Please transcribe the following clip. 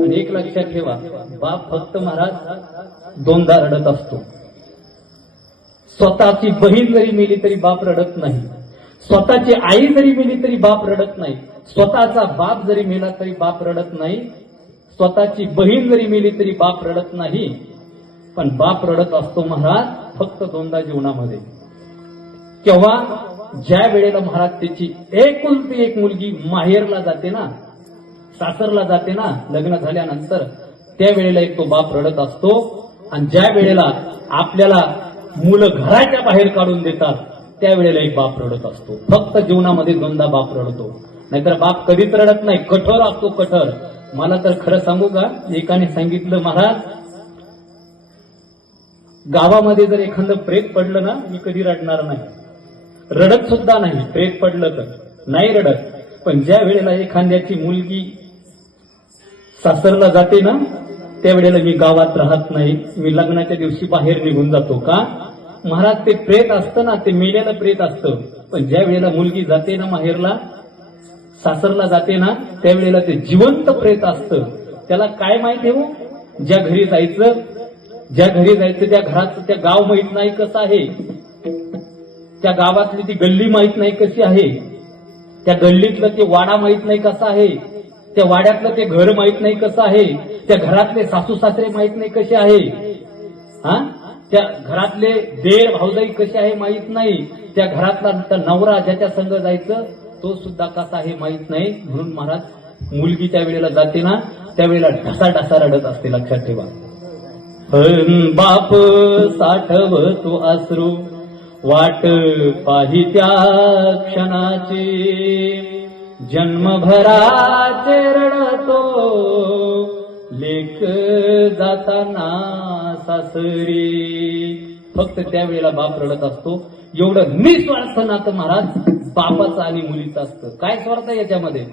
आणि एक लक्षात ठेवा बाप फक्त महाराज दोनदा रडत असतो. स्वतःची बहीण जरी मेली तरी बाप रडत नाही. स्वतःची आई जरी मेली तरी बाप रडत नाही. स्वतःचा बाप जरी मेला तरी बाप रडत नाही. स्वतःची बहीण जरी मेली तरी बाप रडत नाही. पण बाप रडत असतो महाराज फक्त दोनदा जीवनामध्ये. केव्हा? ज्या वेळेला महाराज त्याची एकुलती एक मुलगी माहेरला जाते ना सासरला जाते ना लग्न झाल्यानंतर त्यावेळेला एक तो बाप रडत असतो आणि ज्या वेळेला आपल्याला मुलं घराच्या बाहेर काढून देतात त्यावेळेला एक बाप रडत असतो. फक्त जीवनामध्ये दोनदा बाप रडतो. नाहीतर बाप कधीच रडत नाही कठोर असतो कठोर. मला तर खरं सांगू का एकाने सांगितलं महाराज गावामध्ये जर एखादं प्रेत पडलं ना मी कधी रडणार नाही. रडत सुद्धा नाही प्रेत पडलं तर. नाही रडत. पण ज्या वेळेला एखाद्याची मुलगी सासरला जाते ना त्यावेळेला मी गावात राहत नाही. मी लग्नाच्या दिवशी बाहेर निघून जातो का? महाराज ते प्रेत असतं ना ते मेलेलं प्रेत असतं. पण ज्या वेळेला मुलगी जाते ना माहेरला सासरला जाते ना त्यावेळेला ते जिवंत प्रेत असतं. त्याला काय माहिती हो? ज्या घरी जायचं ज्या घरी जायचं त्या घराचं त्या गाव माहीत नाही कसं आहे. त्या गावातली ती गल्ली माहीत नाही कशी आहे. त्या गल्लीतलं ते वाडा माहीत नाही कसा आहे. त्या वाड्यातलं ते घर माहीत नाही कसं आहे त्या घरातले सासू सासरे माहीत नाही कसे आहे हा? त्या घरातले देर भाऊजाई कसे आहे माहीत नाही त्या घरातला नवरा ज्याच्या संग जायचं तो सुद्धा कसा आहे माहीत नाही. म्हणून महाराज मुलगी त्या वेळेला जाते ना त्यावेळेला ढसा ढसा रडत असते लक्षात ठेवा. बाप साठव तो अश्रू वाट पाही त्या क्षणाची. जन्मभराचे रडतो. लेख जाताना सासरी. फक्त त्यावेळेला बाप रडत असतो. एवढं निस्वार्थ नातं महाराज बापाचं आणि मुलीचं असतं. काय स्वार्थ याच्यामध्ये?